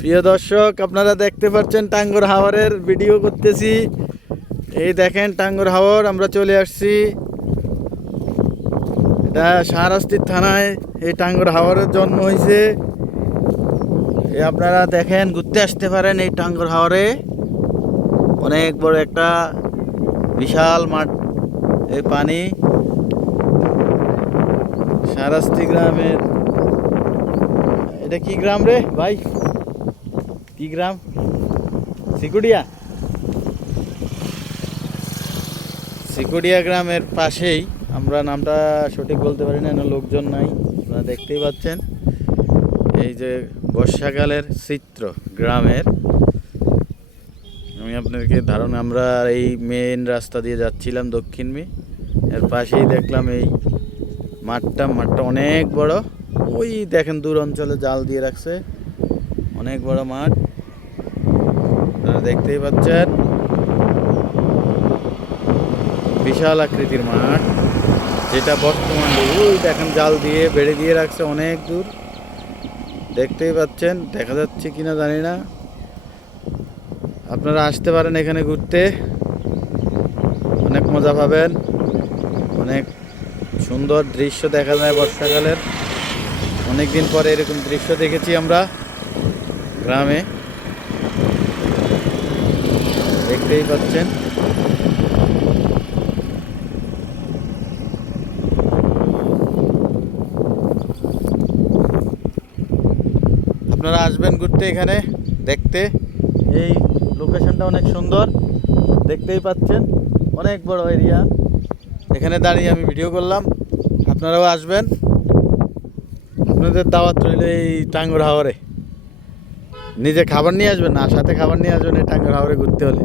প্রিয় দর্শক, আপনারা দেখতে পাচ্ছেন টাঙ্গর হাওয়ারের ভিডিও করতেছি। এই দেখেন টাঙ্গর হাওয়ার আমরা চলে আসছি। এটা শাহরাস্তির থানায়, এই টাঙ্গর হাওয়ারের জন্ম হয়েছে। আপনারা দেখেন, ঘুরতে আসতে পারেন এই টাঙ্গর হাওয়ারে অনেক বড় একটা বিশাল মাঠ, এই পানি। শাহরাস্তি গ্রামের, এটা কি গ্রাম রে ভাই? কি গ্রাম? সিকুডিয়া? সিকুডিয়া গ্রামের পাশেই, আমরা নামটা সঠিক বলতে পারি না লোকজন নাই, আপনারা দেখতেই পাচ্ছেন। এই যে বর্ষাকালের চিত্র গ্রামের। আমি আপনাদেরকে ধারণা, আমরা এই মেন রাস্তা দিয়ে যাচ্ছিলাম দক্ষিণ মে। এর পাশেই দেখলাম এই মাঠটা মাঠটা অনেক বড়। ওই দেখেন দূর অঞ্চলে জাল দিয়ে রাখছে। অনেক বড় মাঠ। দেখতেই পাচ্ছেন। বিশাল আকৃতির মাঠ, যেটা বর্তমানে ওই দেখেন জাল দিয়ে বেড়ে দিয়ে রাখছে অনেক দূর। দেখতেই পাচ্ছেন, দেখা যাচ্ছে কিনা জানি না। আপনারা আসতে পারেন এখানে ঘুরতে। অনেক মজা পাবেন। অনেক সুন্দর দৃশ্য দেখা যায় বর্ষাকালের। অনেক দিন পরে এরকম দৃশ্য দেখেছি আমরা গ্রামে। দেখতেই পাচ্ছেন। আপনারা আসবেন ঘুরতে এখানে, দেখতে। এই লোকেশনটা অনেক সুন্দর, দেখতেই পাচ্ছেন। অনেক বড় এরিয়া এখানে দাঁড়িয়ে আমি ভিডিও করলাম। আপনারাও আসবেন। আপনাদের দাওয়াত রইল এই টাঙ্গর হাওয়ারে নিজে খাবার নিয়ে আসবেন না সাথে খাবার নিয়ে আসবেন এই টাঙ্গর হাওয়ারে ঘুরতে হলে।